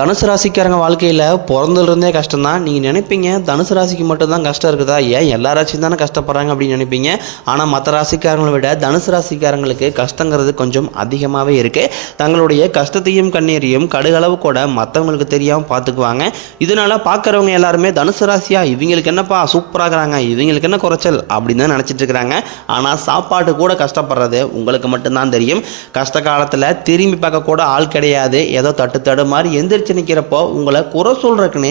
தனுசு ராசிக்காரங்க வாழ்க்கையில் பிறந்ததுலேருந்தே கஷ்டம் தான். நீங்கள் நினைப்பீங்க தனுசு ராசிக்கு மட்டும்தான் கஷ்டம் இருக்குதா, ஏன் எல்லா ராசியும் தானே கஷ்டப்படுறாங்க அப்படின்னு நினைப்பீங்க. ஆனால் மற்ற ராசிக்காரங்களை விட தனுசு ராசிக்காரங்களுக்கு கஷ்டங்கிறது கொஞ்சம் அதிகமாகவே இருக்குது. தங்களுடைய கஷ்டத்தையும் கண்ணீரையும் கடுகளவு கூட மற்றவங்களுக்கு தெரியாமல் பார்த்துக்குவாங்க. இதனால் பார்க்குறவங்க எல்லாருமே தனுசு ராசியா இவங்களுக்கு என்னப்பா சூப்பராகிறாங்க, இவங்களுக்கு என்ன குறைச்சல் அப்படின்னு தான் நினச்சிட்டு இருக்கிறாங்க. ஆனால் சாப்பாடு கூட கஷ்டப்படுறது உங்களுக்கு மட்டும்தான் தெரியும். கஷ்ட காலத்தில் திரும்பி பார்க்க கூட ஆள் கிடையாது. ஏதோ தட்டு மாதிரி எந்திரிச்சு நிற்கிறப்போ உங்களை குறை சொல்றதுக்குன்னே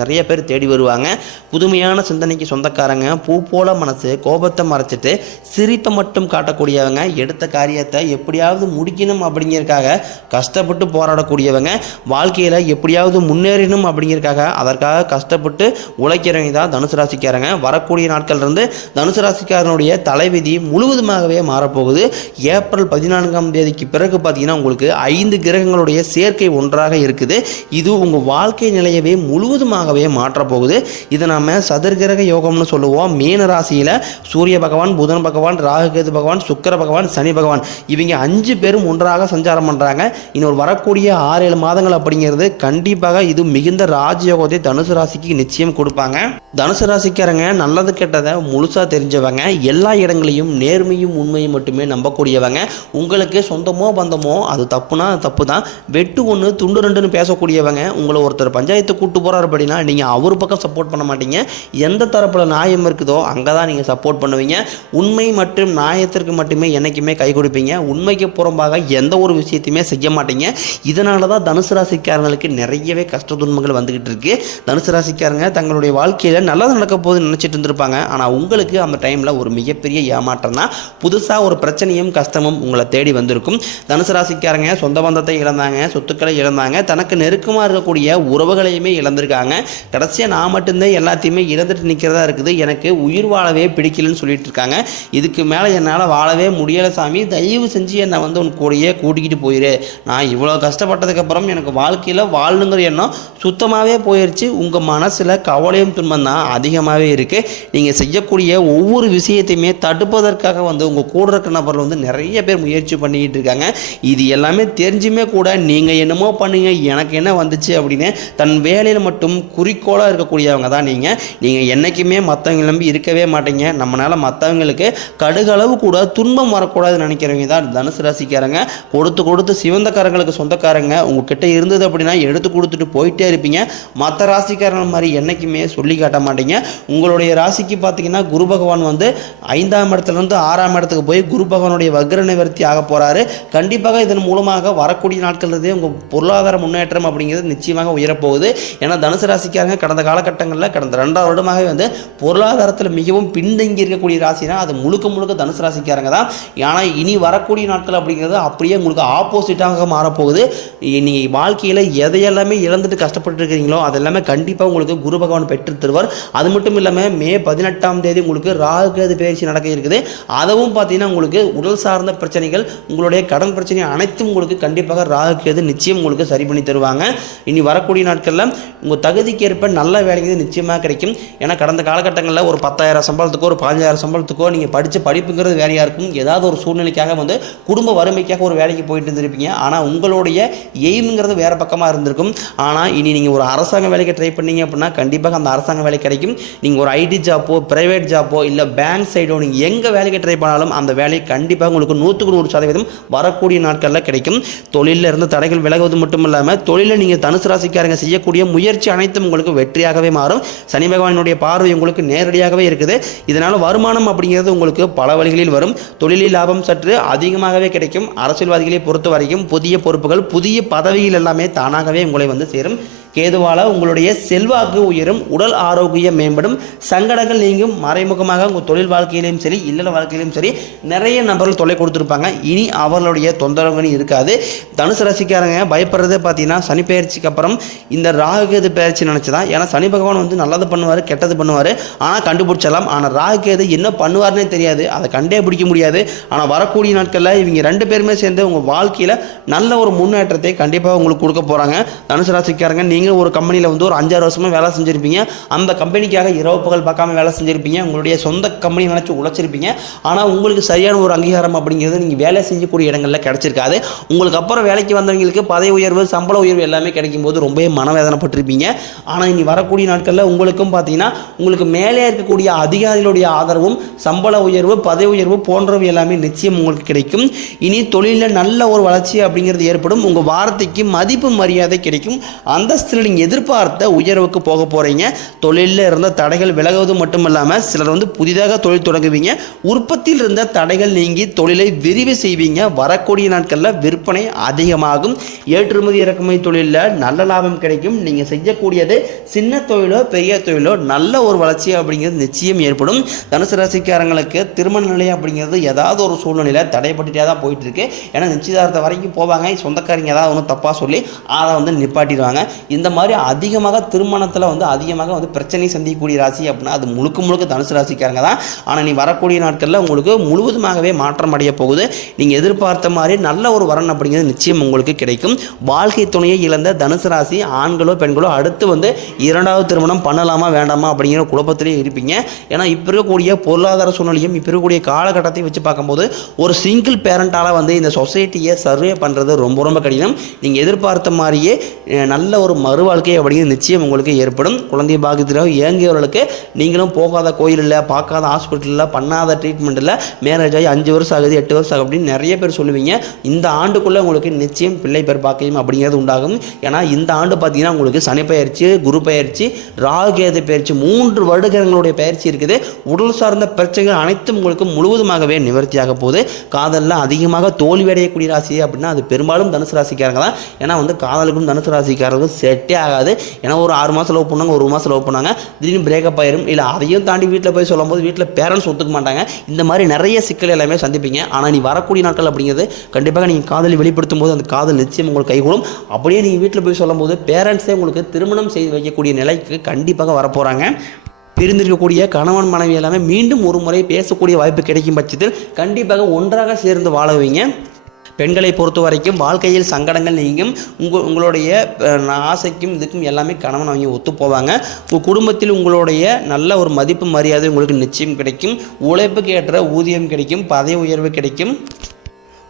நிறைய பேர் தேடி வருவாங்க. புதுமையான சிந்தனைக்கு சொந்தக்காரங்க, பூ போல மனசு, கோபத்தை மறைச்சிட்டு சிரிப்பை மட்டும் காட்டக்கூடியவங்க, எடுத்த காரியத்தை எப்படியாவது முடிக்கணும் அப்படிங்கிறதுக்காக கஷ்டப்பட்டு போராடக்கூடியவங்க, வாழ்க்கையில் எப்படியாவது முன்னேறணும் அப்படிங்கிறதுக்காக அதற்காக கஷ்டப்பட்டு உழைக்கிறவங்க தான் தனுசு ராசிக்காரங்க. வரக்கூடிய நாட்கள் இருந்து தனுசு ராசிக்காரனுடைய தலைவிதி முழுவதுமாகவே மாறப்போகுது. ஏப்ரல் 14ஆம் தேதிக்கு பிறகு பார்த்தீங்கன்னா உங்களுக்கு 5 கிரகங்களுடைய சேர்க்கை ஒன்றாக இருக்குது. இது உங்கள் வாழ்க்கை நிலையவே முழுவதுமாகவே மாற்றப்போகுது. இதை நம்ம சதுர்கிரக யோகம்னு சொல்லுவோம். மீன ராசியில் சூரிய பகவான், புதன் பகவான், ராகுகேது பகவான், சுக்கிர பகவான், சனி பகவான் இவங்க 5 பேரும் ஒன்றாக சஞ்சாரம் பண்ணுறாங்க. இன்னொரு வரக்கூடிய 6-7 மாதங்கள் அப்படிங்கிறது கண்டிப்பாக இது மிகுந்த ராஜயோகத்தை தனுசு ராசிக்கு நிச்சயம் கொடுப்பாங்க. தனுசு ராசிக்காரங்க நல்லது கெட்டதை முழுசாக தெரிஞ்சவங்க, எல்லா இடங்களையும் நேர்மையும் உண்மையும் மட்டுமே நம்பக்கூடியவங்க. உங்களுக்கு சொந்தமோ பந்தமோ அது தப்புனா தப்பு தான், வெட்டு ஒன்று துண்டு ரெண்டுன்னு பேசக்கூடியவங்க. உங்களை ஒருத்தர் பஞ்சாயத்து கூட்டு போகிறார் அப்படின்னா நீங்கள் அவர் பக்கம் சப்போர்ட் பண்ண மாட்டீங்க. எந்த தரப்பில் நியாயம் இருக்குதோ அங்கே தான் நீங்கள் சப்போர்ட் பண்ணுவீங்க. உண்மை மற்றும் நியாயத்திற்கு மட்டுமே என்றைக்குமே கை கொடுப்பீங்க. உண்மைக்கு புறம்பாக எந்த ஒரு விஷயத்தையுமே செய்ய மாட்டீங்க. இதனால தான் தனுசு ராசிக்காரங்களுக்கு நிறையவே கஷ்ட துன்பங்கள் வந்துக்கிட்டு இருக்கு. தனுசு ராசிக்காரங்க தங்களுடைய வாழ்க்கையில் நல்லது நடக்க போகுதுன்னு நினச்சிட்டு இருந்திருப்பாங்க. ஆனால் உங்களுக்கு அந்த டைமில் ஒரு மிகப்பெரிய ஏமாற்றம் தான். புதுசாக ஒரு பிரச்சனையும் கஷ்டமும் உங்களை தேடி வந்திருக்கும். தனுசு ராசிக்காரங்க சொந்த பந்தத்தை இழந்தாங்க, சொத்துக்களை இழந்தாங்க, தனக்கு நெருக்கமாக இருக்கக்கூடிய உறவுகளையுமே இழந்திருக்காங்க. கடைசியாக நான் மட்டும்தான் எல்லாத்தையுமே இழந்துட்டு நிற்கிறதா இருக்குது, எனக்கு உயிர் வாழவே பிடிக்கலன்னு சொல்லிட்டு இருக்காங்க. இதுக்கு மேலே என்னால் வாழவே முடியலை சாமி, தயவு செஞ்சு என்னை உன் கூடயே கூட்டிக்கிட்டு போயிரு. நான் இவ்வளோ கஷ்டப்பட்டதுக்கப்புறம் எனக்கு வாழ்க்கையில் வாழணுங்கிற எண்ணம் சுத்தமாகவே போயிடுச்சு. உங்கள் மனசில் கவலையும் துன்பம் தான் அதிகமாகவே இருக்குது. நீங்கள் செய்யக்கூடிய ஒவ்வொரு விஷயத்தையுமே தடுப்பதற்காக உங்கள் கூட இருக்கிற நபர்கள் நிறைய பேர் முயற்சி பண்ணிக்கிட்டு இருக்காங்க. இது எல்லாமே தெரிஞ்சுமே கூட நீங்கள் என்னமோ பண்ணுங்க எனக்கு என்ன வந்துச்சு அப்படின்னு தன் வேலையில் மட்டும் குறிக்கோளாக இருக்கக்கூடியவங்க தான் நீங்கள் என்றைக்குமே மற்றவங்க நம்பி இருக்கவே மாட்டீங்க. நம்மளால் மற்றவங்களுக்கு கடுகளவு கூட துன்பம் வரக்கூடாதுன்னு நினைக்கிறவங்க தான் தனுசு ராசிக்காரங்க. கொடுத்து சிவந்தக்காரங்களுக்கு சொந்தக்காரங்க. உங்ககிட்ட இருந்தது அப்படின்னா எடுத்து கொடுத்துட்டு போயிட்டே இருப்பீங்க. மற்ற ராசிக்காரங்க மாதிரி என்றைக்குமே சொல்லி காட்ட மாட்டீங்க. உங்களுடைய ராசிக்கு பார்த்தீங்கன்னா குரு பகவான் 5ஆம் இடத்துலேருந்து 6ஆம் இடத்துக்கு போய் குரு பகவானுடைய வக்ர நிவர்த்தி ஆக போகிறாரு. கண்டிப்பாக இதன் மூலமாக வரக்கூடிய நாட்களிலே உங்கள் பொருளாதார முன்னேற்றம் அப்படிங்கிறது நிச்சயமாக உயரப்போகுது. ஏன்னா தனுசு ராசிக்காரங்க கடந்த காலகட்டங்களில் கடந்த 2 வருடமாகவே பொருளாதாரத்தில் மிகவும் பின்தங்கி இருக்கக்கூடிய ராசினா அது முழுக்க தனுசு ராசிக்காரங்க தான். ஆனால் இனி வரக்கூடிய நாட்கள் அப்படிங்கிறது அப்படியே உங்களுக்கு ஆப்போசிட்டாக மாறப்போகுது. நீங்கள் வாழ்க்கையில் எதையெல்லாமே இழந்துட்டு கஷ்டப்பட்டு இருக்கிறீங்களோ அதெல்லாமே கண்டிப்பாக உங்களுக்கு குரு பகவான் பெற்று தருவார். அது மட்டும் இல்லாமல் மே 18ஆம் தேதி உங்களுக்கு ராகுகேது பயிற்சி நடக்க இருக்குது. அதுவும் பார்த்தீங்கன்னா உங்களுக்கு உடல் சார்ந்த பிரச்சனைகள், உங்களுடைய கடன் பிரச்சனை அனைத்தும் உங்களுக்கு கண்டிப்பாக ராகுகேது நிச்சயம் உங்களுக்கு சரி பண்ணி தருவாங்க. இனி வரக்கூடிய நாட்களில் உங்கள் தகுதிக்கு ஏற்ப நல்ல வேலைங்கிறது நிச்சயமாக கிடைக்கும். ஏன்னா கடந்த காலகட்டங்களில் ஒரு 10,000 சம்பளத்துக்கோ ஒரு 15,000 சம்பளத்துக்கோ நீங்கள் படித்த படிப்புங்கிறது வேலையாக இருக்கும். ஏதாவது ஒரு சூழ்நிலைக்காக குடும்ப வறுமைக்காக ஒரு வேலைக்கு போயிட்டு இருந்திருப்பீங்க. ஆனால் உங்களுடைய எய்முங்கிறது வேறு பக்கமாக இருந்திருக்கும். ஆனால் இனி நீங்கள் ஒரு அரசாங்க வேலைக்கு ட்ரை பண்ணீங்க அப்படின்னா கண்டிப்பாக அந்த அரசாங்க வேலை கிடைக்கும். நீங்கள் ஒரு ஐடி ஜாப்போ பிரைவேட் ஜாப்போ இல்லை பேங்க் சைடோ நீங்கள் எங்கே வேலைக்கு ட்ரை பண்ணாலும் அந்த வேலை கண்டிப்பாக உங்களுக்கு 100% வரக்கூடிய நாட்களில் கிடைக்கும். தொழிலில் இருந்து தடைகள் விலகுவது மட்டும் இல்லாமல் தொழிலில் நீங்கள் தனுசு ராசிக்காரங்க செய்யக்கூடிய முயற்சி அனைத்தும் உங்களுக்கு வெற்றியாகவே மாறும். சனி பகவானுடைய பார்வை உங்களுக்கு நேரடியாகவே இருக்குது. இதனால் வருமானம் அப்படிங்கிறது உங்களுக்கு பல வழிகளில் வரும். தொழிலில் லாபம் சற்று அதிகமாகவே கிடைக்கும். அரசியல்வாதிகளை பொறுத்த வரைக்கும் புதிய பொறுப்புகள், புதிய பதவிகள் எல்லாமே தானாகவே உங்களை சேரும். கேதுவால உங்களுடைய செல்வாக்கு உயரும், உடல் ஆரோக்கியம் மேம்படும், சங்கடங்கள் நீங்கும். மறைமுகமாக உங்கள் தொழில் வாழ்க்கையிலையும் சரி இல்லற வாழ்க்கையிலையும் சரி நிறைய நபர்கள் தொல்லை கொடுத்துருப்பாங்க. இனி அவர்களுடைய தொந்தரவுகள் இருக்காது. தனுசு ராசிக்காரங்க பயப்படுறதே பார்த்தீங்கன்னா சனி பயிற்சிக்கு அப்புறம் இந்த ராகுகேது பயிற்சி நினச்சிதான். ஏன்னா சனி பகவான் நல்லது பண்ணுவார், கெட்டது பண்ணுவார். ஆனால் கண்டுபிடிச்சலாம். ஆனால் ராகுகேது என்ன பண்ணுவார்னே தெரியாது, அதை கண்டே பிடிக்க முடியாது. ஆனால் வரக்கூடிய நாட்களில் இவங்க 2 பேருமே சேர்ந்து உங்கள் வாழ்க்கையில் நல்ல ஒரு முன்னேற்றத்தை கண்டிப்பாக உங்களுக்கு கொடுக்க போகிறாங்க. தனுசு ராசிக்காரங்க நீங்கள் நீங்கள் ஒரு கம்பெனியில் வந்து ஒரு 5-6 வருஷமாக வேலை செஞ்சுருப்பீங்க. அந்த கம்பெனிக்காக இரவு பகல் பார்க்காம வேலை செஞ்சுருப்பீங்க. உங்களுடைய சொந்த கம்பெனி நினச்சி உழைச்சிருப்பீங்க. ஆனால் உங்களுக்கு சரியான ஒரு அங்கீகாரம் அப்படிங்கிறது நீங்கள் வேலை செய்யக்கூடிய இடங்களில் கிடைச்சிருக்காது. உங்களுக்கு அப்புறம் வேலைக்கு வந்தவங்களுக்கு பதவி உயர்வு, சம்பள உயர்வு எல்லாமே கிடைக்கும் போது ரொம்பவே மனவேதனைப்பட்டிருப்பீங்க. ஆனால் இனி வரக்கூடிய நாட்களில் உங்களுக்கும் பார்த்தீங்கன்னா உங்களுக்கு மேலே இருக்கக்கூடிய அதிகாரிகளுடைய ஆதரவும், சம்பள உயர்வு, பதவி உயர்வு போன்றவை எல்லாமே நிச்சயம் உங்களுக்கு கிடைக்கும். இனி தொழிலில் நல்ல ஒரு வளர்ச்சி அப்படிங்கிறது ஏற்படும். உங்கள் வார்த்தைக்கு மதிப்பு மரியாதை கிடைக்கும். அந்தஸ்தில் நீங்கள் எதிர்பார்த்த உயர்வுக்கு போக போகிறீங்க. தொழிலில் இருந்த தடைகள் விலகுவது மட்டும் இல்லாமல் சிலர் வந்து புதிதாக தொழில் தொடங்குவீங்க. உற்பத்தியில் இருந்த தடைகள் நீங்கி தொழிலை விரிவு செய்வீங்க. வரக்கூடிய நாட்களில் விற்பனை அதிகமாகும். ஏற்றுமதி இறக்குமதி தொழிலில் நல்ல லாபம் கிடைக்கும். நீங்கள் செய்யக்கூடியது சின்ன தொழிலோ பெரிய தொழிலோ நல்ல ஒரு வளர்ச்சி அப்படிங்கிறது நிச்சயம் ஏற்படும். தனுசு ராசிக்காரங்களுக்கு திருமண நிலை அப்படிங்கிறது ஏதாவது ஒரு சூழ்நிலையில் தடைப்பட்டுட்டே தான் போயிட்டு இருக்கு. ஏன்னா நிச்சயதார்த்தம் வரைக்கும் போவாங்க, சொந்தக்காரங்க ஏதாவது ஒன்று தப்பாக சொல்லி அதை வந்து நிப்பாட்டிடுவாங்க. இந்த மாதிரி அதிகமாக திருமணத்தில் வந்து அதிகமாக வந்து பிரச்சனை சந்திக்கக்கூடிய ராசி அப்படின்னா அது முழுக்க முழுக்க தனுசு ராசிக்காரங்க தான். ஆனால் நீ வரக்கூடிய நாட்களில் உங்களுக்கு முழுவதுமாகவே மாற்றம் அடைய போகுது. நீங்கள் எதிர்பார்த்த மாதிரி நல்ல ஒரு வரன் அப்படிங்கிறது நிச்சயம் உங்களுக்கு கிடைக்கும். வாழ்க்கை துணையை இழந்த தனுசு ராசி ஆண்களோ பெண்களோ அடுத்து வந்து இரண்டாவது திருமணம் பண்ணலாமா வேண்டாமா அப்படிங்கிற குழப்பத்திலே இருப்பீங்க. ஏன்னா இப்போ இருக்கக்கூடிய பொருளாதார சூழ்நிலையும் இப்போ இருக்கக்கூடிய காலகட்டத்தை வச்சு பார்க்கும்போது ஒரு சிங்கிள் பேரண்டால் வந்து இந்த சொசைட்டியை சர்வே பண்ணுறது ரொம்ப ரொம்ப கடினம். நீங்கள் எதிர்பார்த்த மாதிரியே நல்ல ஒரு மறு வாழ்க்கை அப்படிங்கிறது நிச்சயம் உங்களுக்கு ஏற்படும். குழந்தை பாக்கியத்தில் இயங்கியவர்களுக்கு நீங்களும் போகாத கோயில் இல்லை, பார்க்காத ஹாஸ்பிட்டலில், பண்ணாத ட்ரீட்மெண்ட் இல்லை, மேரேஜ் ஆகி 5 வருஷம் ஆகுது, 8 வருஷம் ஆகுது அப்படின்னு நிறைய பேர் சொல்லுவீங்க. இந்த ஆண்டுக்குள்ளே உங்களுக்கு நிச்சயம் பிள்ளை பேர் பாக்கியம் அப்படிங்கிறது உண்டாகும். ஏன்னா இந்த ஆண்டு பார்த்தீங்கன்னா உங்களுக்கு சனி பயிற்சி, குரு பயிற்சி, ராகு கேது பயிற்சி 3 வருடங்களுடைய பயிற்சி இருக்குது. உடல் சார்ந்த பிரச்சனைகள் அனைத்தும் உங்களுக்கு முழுவதுமாகவே நிவர்த்தியாக போகுது. காதலில் அதிகமாக தோல்வி அடையக்கூடிய ராசி அப்படின்னா அது பெரும்பாலும் தனுசு ராசிக்காரங்க தான். ஏன்னா வந்து காதலுக்கும் தனுசு ராசிக்காரர்களுக்கும் செட்டே ஆகாது. ஏன்னா ஒரு 6 மாதம் லவ் பண்ணாங்க, 1 மாதம் லவ் பண்ணாங்க, திடீர்னு பிரேக்கப் ஆயிரும். இல்லை அதையும் தாண்டி வீட்டில் போய் சொல்லும் போது வீட்டில் பேரண்ட்ஸ் ஒத்துக்க மாட்டாங்க. இந்த மாதிரி நிறைய சிக்கல் எல்லாமே சந்திப்பீங்க. ஆனால் நீ வரக்கூடிய நாட்கள் அப்படிங்கிறது கண்டிப்பாக நீங்கள் காதலை வெளிப்படுத்தும் போது அந்த காதல் நிச்சயம் உங்களுக்கு கைகூடும். அப்படியே நீங்கள் வீட்டில் போய் சொல்லும் போது பேரண்ட்ஸே உங்களுக்கு திருமணம் செய்து வைக்கக்கூடிய நிலைக்கு கண்டிப்பாக வரப்போகிறாங்க. பிரிந்திருக்கக்கூடிய கணவன் மனைவி எல்லாமே மீண்டும் ஒரு முறை பேசக்கூடிய வாய்ப்பு கிடைக்கும் பட்சத்தில் கண்டிப்பாக ஒன்றாக சேர்ந்து வாழவீங்க. பெண்களை பொறுத்த வரைக்கும் வாழ்க்கையில் சங்கடங்கள் நீங்கும். உங்களுடைய ஆசைக்கும் இதுக்கும் எல்லாமே கணவன் அவங்க ஒத்து போவாங்க. உங்கள் குடும்பத்தில் உங்களுடைய நல்ல ஒரு மதிப்பு மரியாதை உங்களுக்கு நிச்சயம் கிடைக்கும். உழைப்புக்கு ஏற்ற ஊதியம் கிடைக்கும், பதவி உயர்வு கிடைக்கும்.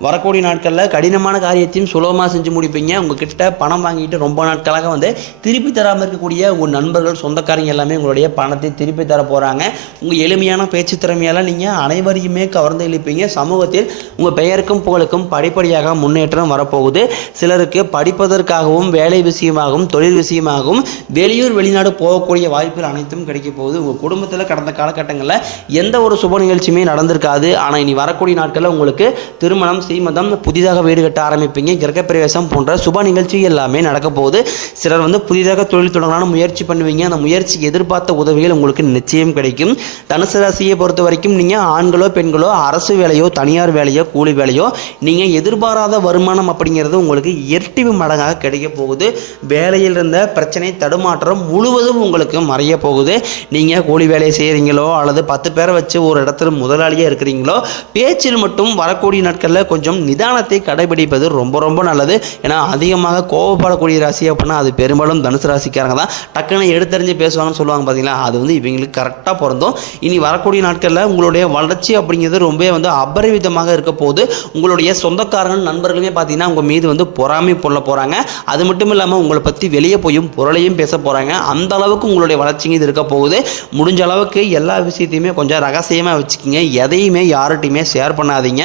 வரக்கூடிய நாட்களில் கடினமான காரியத்தையும் சுலபமாக செஞ்சு முடிப்பீங்க. உங்ககிட்ட பணம் வாங்கிட்டு ரொம்ப நாட்களாக வந்து திருப்பி தராமல் இருக்கக்கூடிய உங்கள் நண்பர்கள், சொந்தக்காரங்க எல்லாமே உங்களுடைய பணத்தை திருப்பி தர போகிறாங்க. உங்கள் எளிமையான பேச்சு திறமையால் நீங்கள் அனைவரையுமே கவர்ந்து இழுப்பீங்க. சமூகத்தில் உங்கள் பெயருக்கும் புகழுக்கும் படிப்படியாக முன்னேற்றம் வரப்போகுது. சிலருக்கு படிப்பதற்காகவும் வேலை விஷயமாகவும் தொழில் விஷயமாகவும் வெளியூர் வெளிநாடு போகக்கூடிய வாய்ப்புகள் அனைத்தும் கிடைக்க போகுது. உங்கள் குடும்பத்தில் கடந்த காலகட்டங்களில் எந்த ஒரு சுப நிகழ்ச்சியுமே நடந்திருக்காது. ஆனால் இனி வரக்கூடிய நாட்களில் உங்களுக்கு திருமணம், சீமந்தம், புதிதாக வீடு கட்ட ஆரம்பிப்பீங்க. கிரகப்பிரவேசம் போன்ற சுப நிகழ்ச்சி எல்லாமே நடக்க போகுது. சிலர் வந்து புதிதாக தொழில் தொடங்கலாம்னு முயற்சி பண்ணுவீங்க. அந்த முயற்சிக்கு எதிர்பார்த்த உதவிகள் உங்களுக்கு நிச்சயம் கிடைக்கும். தனுசு ராசியை பொறுத்த வரைக்கும் நீங்கள் ஆண்களோ பெண்களோ அரசு வேலையோ தனியார் வேலையோ கூலி வேலையோ நீங்கள் எதிர்பாராத வருமானம் அப்படிங்கிறது உங்களுக்கு இரட்டிப்பு மடங்காக கிடைக்க போகுது. வேலையில் இருந்த பிரச்சனை தடுமாற்றம் முழுவதும் உங்களுக்கு மறைய போகுது. நீங்கள் கூலி வேலையை செய்கிறீங்களோ அல்லது 10 பேரை வச்சு ஒரு இடத்துல முதலாளியாக இருக்கிறீங்களோ பேச்சில் மட்டும் வரக்கூடிய நாட்களில் கொஞ்சம் நிதானத்தை கடைபிடிப்பது ரொம்ப ரொம்ப நல்லது. ஏன்னா அதிகமாக கோபப்படக்கூடிய ராசி அப்படின்னா அது பெரும்பாலும் தனுசு ராசிக்காரங்க தான். டக்குன்னு எடுத்தறிஞ்சு பேசுவாங்கன்னு சொல்லுவாங்க பார்த்தீங்களா, அது வந்து இவங்களுக்கு கரெக்டாக பொருந்தும். இனி வரக்கூடிய நாட்களில் உங்களுடைய வளர்ச்சி அப்படிங்கிறது ரொம்ப வந்து அபரிவிதமாக இருக்க போது. உங்களுடைய சொந்தக்காரர்கள் நண்பர்களுமே பார்த்தீங்கன்னா உங்கள் மீது வந்து பொறாமை கொள்ள போகிறாங்க. அது மட்டும் இல்லாமல் உங்களை பற்றி வெளியே போயும் பொருளையும் பேச போகிறாங்க. அந்த அளவுக்கு உங்களுடைய வளர்ச்சிங்க இது இருக்க போகுது. முடிஞ்ச அளவுக்கு எல்லா விஷயத்தையுமே கொஞ்சம் ரகசியமாக வச்சுக்கிங்க. எதையுமே யார்கிட்டையுமே ஷேர் பண்ணாதீங்க.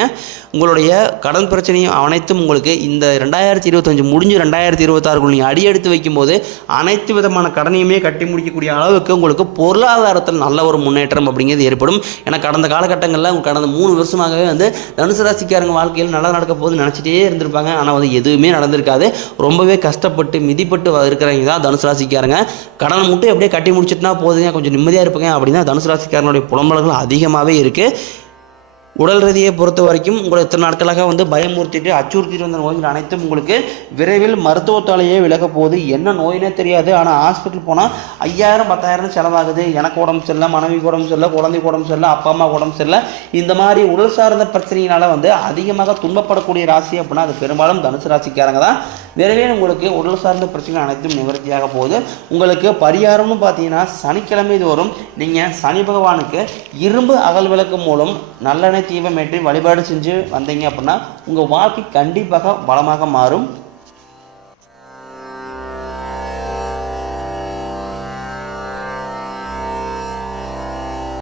உங்களுடைய கடன் பிரச்சனையும் அனைத்தும் உங்களுக்கு இந்த 2025 முடிஞ்சு 2026 நீங்கள் அடி எடுத்து வைக்கும்போது அனைத்து விதமான கடனையுமே கட்டி முடிக்கக்கூடிய அளவுக்கு உங்களுக்கு பொருளாதாரத்தில் நல்ல ஒரு முன்னேற்றம் அப்படிங்கிறது ஏற்படும். ஏன்னா கடந்த காலகட்டங்களில் கடந்த 3 வருஷமாகவே வந்து தனுசு ராசிக்காரங்க வாழ்க்கையில் நல்லா நடக்க போது நினச்சிட்டே இருந்திருப்பாங்க. ஆனால் வந்து எதுவுமே நடந்திருக்காது. ரொம்பவே கஷ்டப்பட்டு மிதிப்பட்டு இருக்கிறவங்க தான் தனுசு ராசிக்காரங்க. கடனை மட்டும் எப்படியே கட்டி முடிச்சுட்டுனா போதுங்க, கொஞ்சம் நிம்மதியாக இருப்பாங்க அப்படின்னா தனுசு ராசிக்காரங்களுடைய புலம்பல்கள் அதிகமாகவே இருக்குது. உடல் ரீதியை பொறுத்த வரைக்கும் உங்களை இத்தனை நாட்களாக வந்து பயமுறுத்திட்டு அச்சுறுத்திட்டு வந்த நோய்கள் அனைத்தும் உங்களுக்கு விரைவில் மருத்துவத்தாலேயே விலக போகுது. என்ன நோயினே தெரியாது, ஆனால் ஹாஸ்பிட்டல் போனால் 5000 10,000 செலவாகுது. எனக்கு உடம்பு சரியில்லை, மனைவிக்கு உடம்பு சரியில்லை, குழந்தைக்கு உடம்பு சரியில்லை, அப்பா அம்மா உடம்பு சரியில்லை. இந்த மாதிரி உடல் சார்ந்த பிரச்சனையினால வந்து அதிகமாக துன்பப்படக்கூடிய ராசி அப்படின்னா அது பெரும்பாலும் தனுசு ராசிக்காரங்க தான். விரைவில் உங்களுக்கு உடல் சார்ந்த பிரச்சனைகள் அனைத்தும் நிவர்த்தியாக போகுது. உங்களுக்கு பரிகாரம்னு பார்த்தீங்கன்னா சனிக்கிழமை தோறும் நீங்கள் சனி பகவானுக்கு இரும்பு அகல் விளக்கு மூலம் நல்லெண்ணெய் தீபம் ஏற்றி வழிபாடு செஞ்சு வந்தீங்க அப்படின்னா உங்கள் வாழ்க்கை கண்டிப்பாக பலமாக மாறும்.